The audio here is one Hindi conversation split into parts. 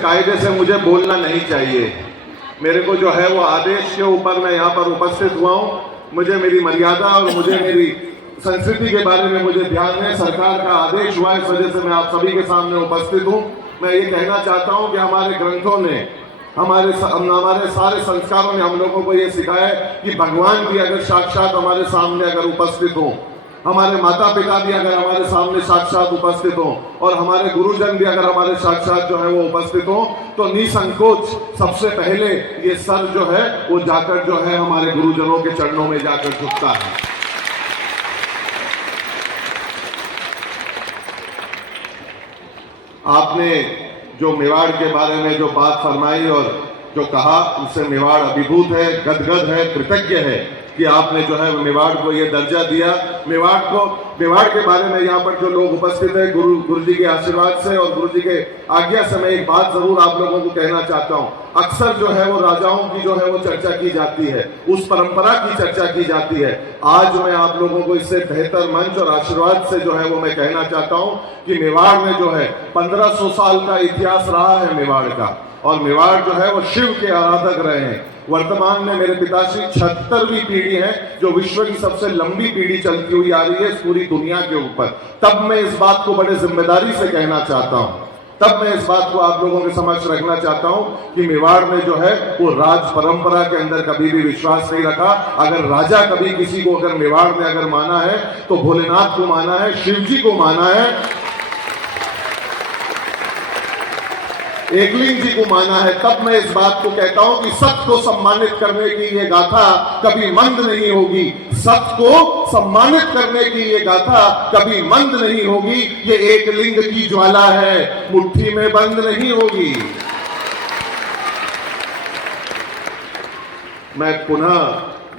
कायदे से मुझे बोलना नहीं चाहिए। मेरे को जो है वो आदेश के ऊपर मैं यहाँ पर उपस्थित हुआ हूँ। मुझे मेरी मर्यादा और मुझे मेरी संस्कृति के बारे में मुझे ध्यान है। सरकार का आदेश हुआ, इस वजह से मैं आप सभी के सामने उपस्थित हूँ। मैं ये कहना चाहता हूँ कि हमारे ग्रंथों ने, हमारे सारे संस्कारों ने हम लोगों को ये सिखाया है कि भगवान भी अगर साक्षात हमारे सामने अगर उपस्थित हो, हमारे माता पिता भी अगर हमारे सामने साक्षात उपस्थित हो और हमारे गुरुजन भी अगर हमारे साक्षात जो है वो उपस्थित हो, तो निसंकोच सबसे पहले ये सर जो है वो जाकर जो है हमारे गुरुजनों के चरणों में जाकर झुकता है। आपने जो मेवाड़ के बारे में जो बात फरमाई और जो कहा, उससे मेवाड़ अभिभूत है, गदगद है, कृतज्ञ है कि आपने जो है मेवाड़ को ये दर्जा दिया। मेवाड़ के बारे में यहाँ पर जो लोग उपस्थित है, गुरु जी के आशीर्वाद से और गुरु जी के आज्ञा से मैं एक बात जरूर आप लोगों को कहना चाहता हूँ। अक्सर जो है वो राजाओं की जो है वो चर्चा की जाती है, उस परंपरा की चर्चा की जाती है। आज मैं आप लोगों को इससे बेहतर मंच और आशीर्वाद से जो है वो मैं कहना चाहता हूँ कि मेवाड़ में जो है 1500 साल का इतिहास रहा है मेवाड़ का, और मेवाड़ जो है वो शिव के आराधक रहे हैं। वर्तमान में मेरे पिताश्री 76वीं पीढ़ी है, जो विश्व की सबसे लंबी पीढ़ी चलती हुई आ रही है इस पूरी दुनिया के ऊपर। तब मैं इस बात को बड़े जिम्मेदारी से कहना चाहता हूँ, तब मैं इस बात को आप लोगों के समक्ष रखना चाहता हूँ कि मेवाड़ में जो है वो राज परंपरा के अंदर कभी भी विश्वास नहीं रखा। अगर राजा कभी किसी को अगर मेवाड़ में अगर माना है तो भोलेनाथ को माना है, शिव जी को माना है, एकलिंग जी को माना है। तब मैं इस बात को कहता हूं कि सत्य को सम्मानित करने की ये गाथा कभी मंद नहीं होगी। सत्य को सम्मानित करने की ये गाथा कभी मंद नहीं होगी। ये एकलिंग की ज्वाला है, मुट्ठी में बंद नहीं होगी। मैं पुनः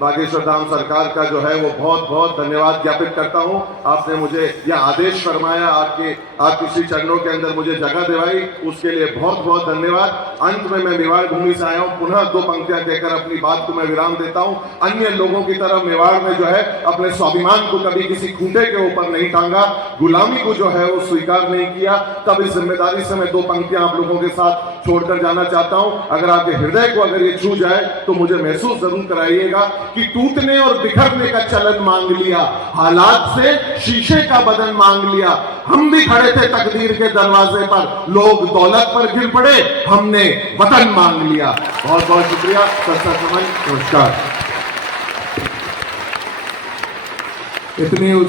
बागेश्वर धाम सरकार का जो है वो बहुत बहुत धन्यवाद ज्ञापित करता हूं। आपने मुझे यह आदेश फरमाया, आपके श्री चरणों के अंदर मुझे जगह दिलाई, उसके लिए बहुत बहुत धन्यवाद। अंत में मैं मेवाड़ भूमि से आया हूं, पुनः 2 पंक्तियां कहकर अपनी बात को मैं विराम देता हूं। अन्य लोगों की तरह मेवाड़ में जो है अपने स्वाभिमान को कभी किसी खूंटे के ऊपर नहीं टांगा, गुलामी को जो है वो स्वीकार नहीं किया। तब इस जिम्मेदारी से मैं 2 पंक्तियां आप लोगों के साथ छोड़कर जाना चाहता हूं। अगर आपके हृदय को अगर ये छू जाए तो मुझे महसूस जरूर कराइएगा कि टूटने और बिखरने का चलन मांग लिया, हालात से शीशे का बदन मांग लिया। हम भी खड़े थे तकदीर के दरवाजे पर, लोग दौलत पर गिर पड़े, हमने वतन मांग लिया। बहुत बहुत शुक्रिया। नमस्कार। इतनी